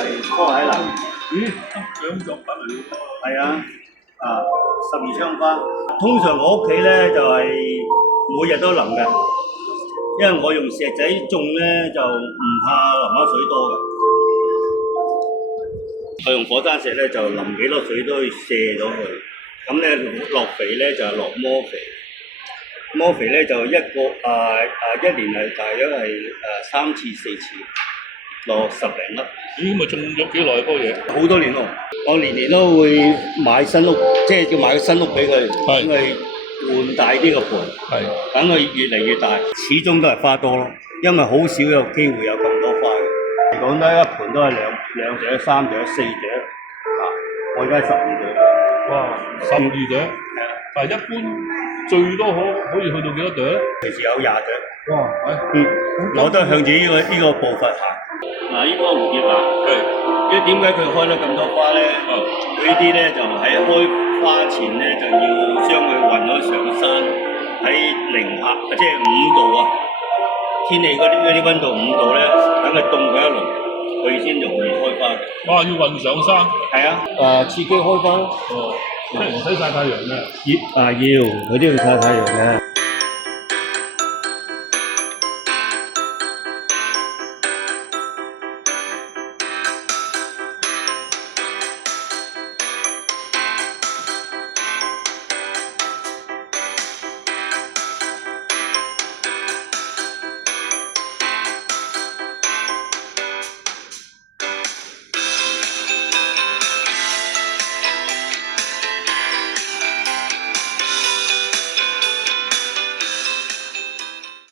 係拖喺南。咦，養作品嚟喎。係啊，12槍花。通常我屋企咧就係、每日都淋嘅，因為我用石仔種咧就唔怕淋得水多嘅。我用火山石咧就淋幾多水都可以卸咗佢。咁咧落肥咧就係落磨肥。磨肥咧就一年係大約係3次4次，落10零粒。咦，咪種咗幾耐棵嘢？好多年咯，我年年都會買新屋，即係要買個新屋俾佢，等佢換大啲個盆，等佢越嚟越大，始終都係花多咯，因為好少有機會有咁多花嘅。嚟講得一盆都係兩隻、3隻、4隻，我而家係12隻。哇，12隻，但係一般最多可以去到幾多朵？其實有20隻。哇，我都係向住呢個步伐行。嗱，呢棵蝴蝶蘭，因為點解佢開得咁多花咧？佢呢啲咧就喺開花前咧就要將佢運咗上山，喺零下即係5度啊，天氣嗰啲溫度5度咧，等佢凍佢一輪，佢先容易開花嘅。哇！要運上山。係啊，刺激開花咯。哦，即係唔使曬太陽嘅。要，佢都要曬太陽嘅。